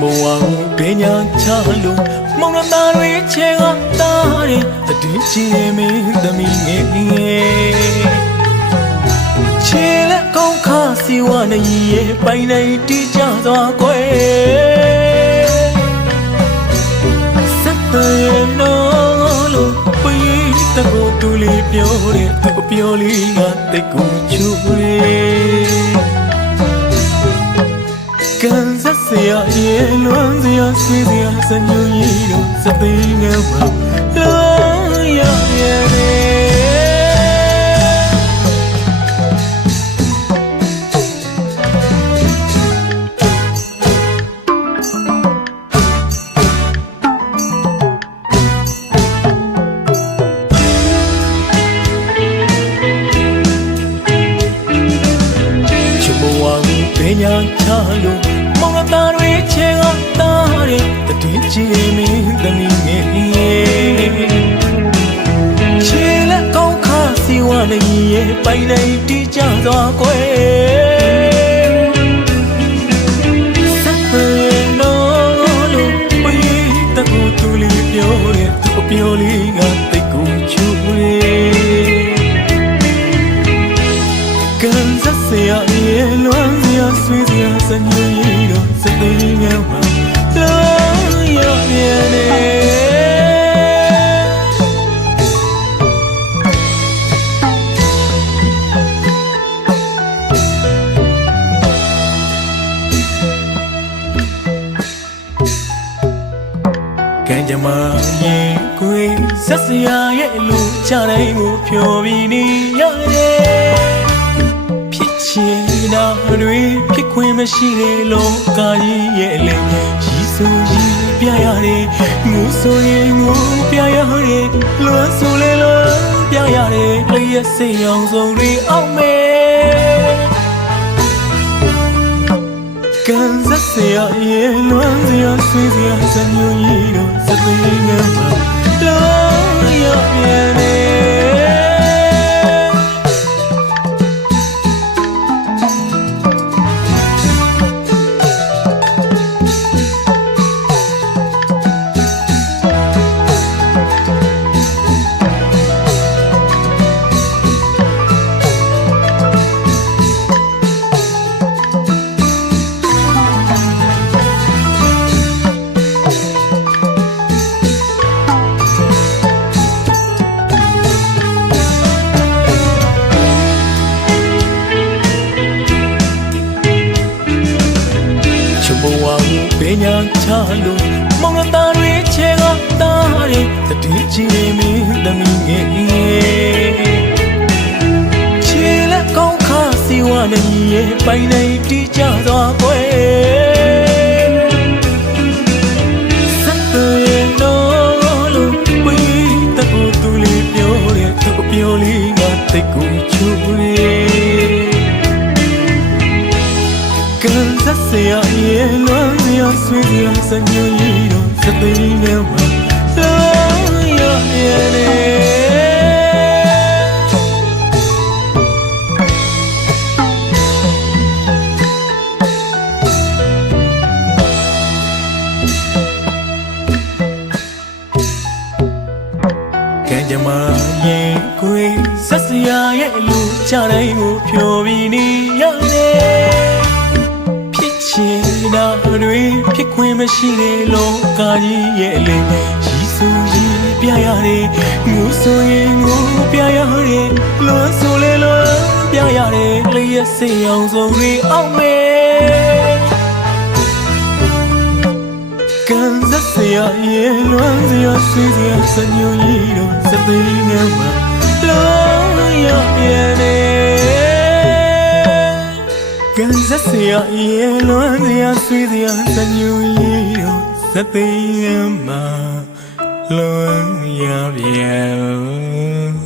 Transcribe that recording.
မဝါကိုပညာချလို့မောင်နှသားတွေချေကတားတယ်တည်င်းချင်မင်းသမီးငယ်ချေလက်ကောင်းခါစီဝနေရဲ့ပိုင်နိုင်တီးကြသွားကွယ်စက်တဲ့နော်လို့ပေးတကိုတူလေးပြောတဲ့သူအပြောလေးကတိတ်ကိုချူရဲ ရာရေလွမ်းစရာဆွေးစရာစညူရီတို့စသိငယ်မှာလောရရနေချစ်ဘဝကိုပညာချလို့ မောင်နှသားတွေချေကတားတယ်တတိချီမင်းသမီးငယ်ချေလက်ကောင်းခါစီဝနေရဲ့ပိုင်နိုင်တီးကြသွားကွယ် ကန်စက်စရာရေလွမ်းစရာဆွေးစရာစညူရီတော့စသိငယ်မှာလောရရနေ ခွင့်မရှိတဲ့လောကကြီးရဲ့အလင်းရီဆိုရီပြရတယ်ငိုဆိုရင်ငိုပြရတယ်လွမ်းဆိုလေလွမ်းပြရတယ်လျက်စိတ်အောင်ဆုံးတွေအောင်မယ်ကန်စက်စရာရေလွမ်းစရာဆွေးစရာစညူကြီးတို့စသိငယ်မှာလောရပြနေချ ကိုပညာချလို့မောင်နှသားတွေချေကတားတယ်တတိချီမင်းသမီးငယ်ချေလက်ကောင်းခါစီဝနေရဲ့ပိုင်နိုင်တီးကြသွားကွယ်စက်တဲ့နော်လို့ပေးတကူတူလေးပြောတဲ့သူအပြောလေးကတိတ်ကိုချူရဲကန်စက်စရာရေလွမ်းစ ရာဆွေးစရာစညူရီတို့စသိငယ်မှာလောရရနေကံကြမ္မာရင်ကိုယ်စက်စရာရဲ့အလူချတိုင်းကိုဖြောပြီးနေရတယ် ဖြစ်ချင်တာတွေဖြစ်ခွင့်မရှိတဲ့လောကကြီးရဲ့အလင်းရီဆိုရီပြရတယ်ငိုဆိုရင်ငိုပြရတယ်လွန်ဆိုလေလွန်ပြရတယ်လျက်စိတ်အောင်ဆုံးတွေအောင်မယ်ကန်စက်စရာရေလွန်စရာဆွေးစရာစညူကြီးတို့စသိငယ်မှာလောရပြနေ ကန်စက်စရာရေလွမ်းစရာဆွေးစရာစညူရီတို့စသိမ်းမှာလွမ်းရပြန်နေ